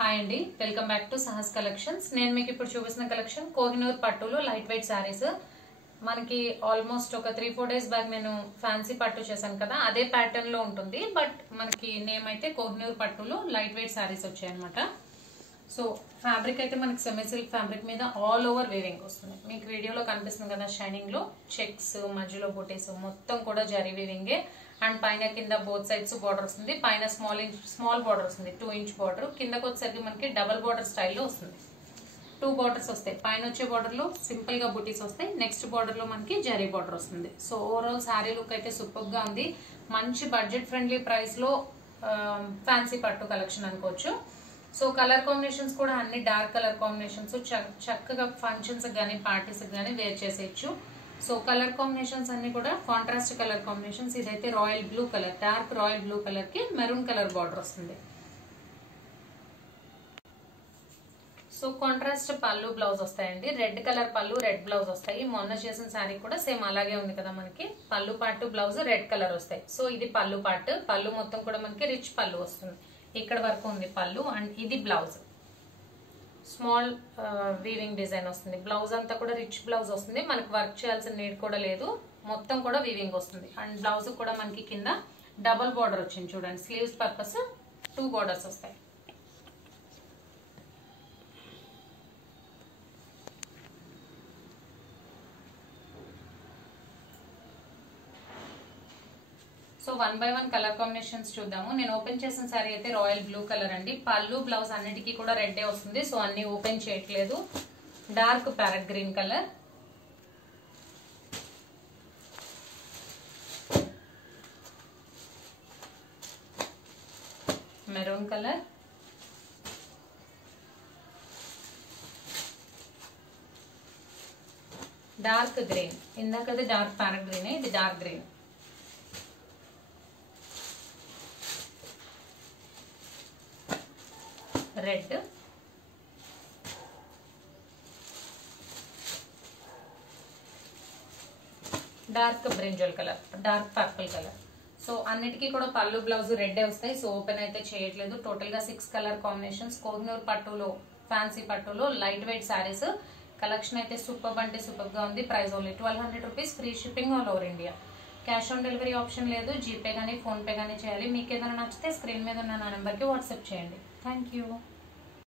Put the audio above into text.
Hi అండి, welcome back to Sahas collections. నేను మీకు ఇప్పుడు చూపిస్తున్న కలెక్షన్ కోహినూర్ పట్టులో లైట్ వెయిట్ శారీస్. మనకి ఆల్మోస్ట్ ఒక 3-4 డేస్ బ్యాక్ నేను ఫ్యాన్సీ పట్టు చేశాను కదా, అదే ప్యాటర్న్ లో ఉంటుంది. బట్ మనకి నేమ్ అయితే కోహినూర్ పట్టులో లైట్ వెయిట్ శారీస్ వచ్చాయి అనమాట. సో ఫ్యాబ్రిక్ అయితే మనకి సెమీ సిల్క్ ఫ్యాబ్రిక్ మీద ఆల్ ఓవర్ వీవింగ్ వస్తుంది. మీకు వీడియోలో కనిపిస్తుంది కదా, షైనింగ్ లో చెక్స్, మధ్యలో బూటీస్, మొత్తం కూడా జరీ వీవింగే. అండ్ పైన కింద బోత్ సైడ్స్ బార్డర్ వస్తుంది. పైన స్మాల్ బార్డర్ వస్తుంది, 2 ఇంచ్ బార్డర్. కిందకి వచ్చేసరికి మనకి డబల్ బార్డర్ స్టైల్లో వస్తుంది. 2 బార్డర్స్ వస్తాయి. పైన వచ్చే బార్డర్ లో సింపుల్ గా బూటీస్ వస్తాయి. నెక్స్ట్ బార్డర్ లో మనకి జరీ బార్డర్ వస్తుంది. సో ఓవరాల్ శారీ లుక్ అయితే సూపర్ గా ఉంది. మంచి బడ్జెట్ ఫ్రెండ్లీ ప్రైస్ లో ఫ్యాన్సీ పట్టు కలెక్షన్ అనుకోవచ్చు. సో కలర్ కాంబినేషన్స్ కూడా అన్ని డార్క్ కలర్ కాంబినేషన్స్, చక్కగా ఫంక్షన్స్ కానీ పార్టీస్ కానీ వేర్ చేసేయచ్చు. సో కలర్ కాంబినేషన్స్ అన్ని కూడా కాంట్రాస్ట్ కలర్ కాంబినేషన్స్. ఇదైతే royal blue colour, dark royal blue colour కి మెరూన్ కలర్ బార్డర్ వస్తుంది. సో కాంట్రాస్ట్ పళ్ళు బ్లౌజ్ వస్తాయండి. రెడ్ కలర్ పళ్ళు, రెడ్ బ్లౌజ్ వస్తాయి. మొన్న చేసిన శారీ కూడా సేమ్ అలాగే ఉంది కదా, మనకి పళ్ళు పార్ట్ బ్లౌజ్ రెడ్ కలర్ వస్తాయి. సో ఇది పళ్ళు పార్ట్. పళ్ళు మొత్తం కూడా మనకి రిచ్ పళ్ళు వస్తుంది. ఇక్కడ వరకు ఉంది పళ్ళు. అండ్ ఇది బ్లౌజ్, స్మాల్ వీవింగ్ డిజైన్ వస్తుంది. బ్లౌజ్ అంతా కూడా రిచ్ బ్లౌజ్ వస్తుంది. మనకి వర్క్ చేయాల్సిన నీడ్ కూడా లేదు, మొత్తం కూడా వీవింగ్ వస్తుంది. అండ్ బ్లౌజ్ కూడా మనకి కింద డబల్ బార్డర్ వచ్చింది చూడండి. స్లీవ్స్ పర్పస్ 2 బార్డర్స్ వస్తాయి. సో 1 by 1 కలర్ కాంబినేషన్స్ చూద్దాము. నేను ఓపెన్ చేసిన సారీ అయితే రాయల్ బ్లూ కలర్ అండి. పళ్ళు బ్లౌజ్ అన్నిటికీ కూడా రెడ్ వస్తుంది. సో అన్ని ఓపెన్ చేయట్లేదు. Dark parrot green colour, maroon colour, dark green. ఇందాకది డార్క్ ప్యారెట్ గ్రీన్, ఇది dark green, red, dark brinjal colour, dark purple colour. So అన్నిటికీ కూడా పళ్ళు బ్లౌజ్ రెడ్ వస్తాయి. సో ఓపెన్ అయితే చేయట్లేదు. టోటల్ గా 6 కలర్ కాంబినేషన్స్ కోహినూర్ పట్టులో, ఫ్యాన్సీ పట్టులో లైట్ వెయిట్ శారీస్ కలెక్షన్ అయితే సూపర్ అంటే సూపర్ గా ఉంది. Price only 1200 rupees. Free shipping all over India. Cash on delivery option లేదు. జీపే కానీ ఫోన్ పే కానీ చేయాలి. మీకు ఏదైనా నచ్చితే స్క్రీన్ మీద ఉన్న నా నెంబర్కి వాట్సాప్ చేయండి. Thank you.